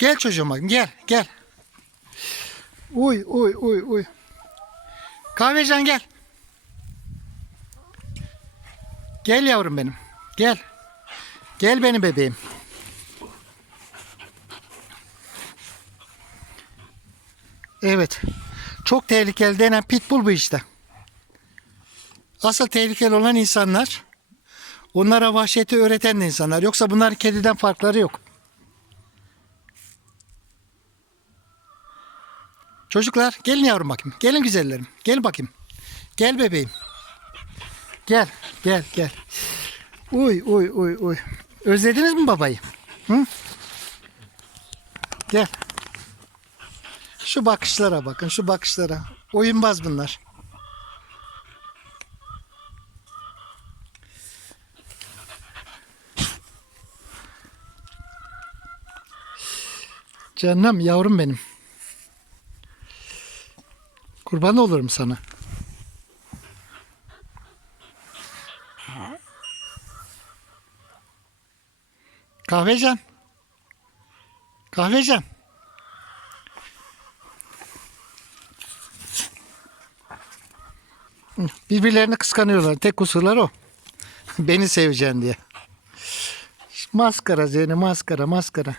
Gel çocuğum bakayım gel gel. Uy uy uy uy. Kahvecan gel. Gel yavrum benim. Gel. Gel benim bebeğim. Evet. Çok tehlikeli denen pitbull bu işte. Asıl tehlikeli olan insanlar. Onlara vahşeti öğreten de insanlar. Yoksa bunların kediden farkları yok. Çocuklar gelin yavrum bakayım. Gelin güzellerim. Gel bakayım. Gel bebeğim. Gel. Gel gel. Uy uy uy uy. Özlediniz mi babayı? Hı? Gel. Şu bakışlara bakın. Şu bakışlara. Oyunbaz bunlar. Canım yavrum benim. Kurban olurum sana. Kahvecan. Kahvecan. Birbirlerini kıskanıyorlar. Tek kusurları o. Beni seveceksin diye. Maskara Zeynep maskara maskara.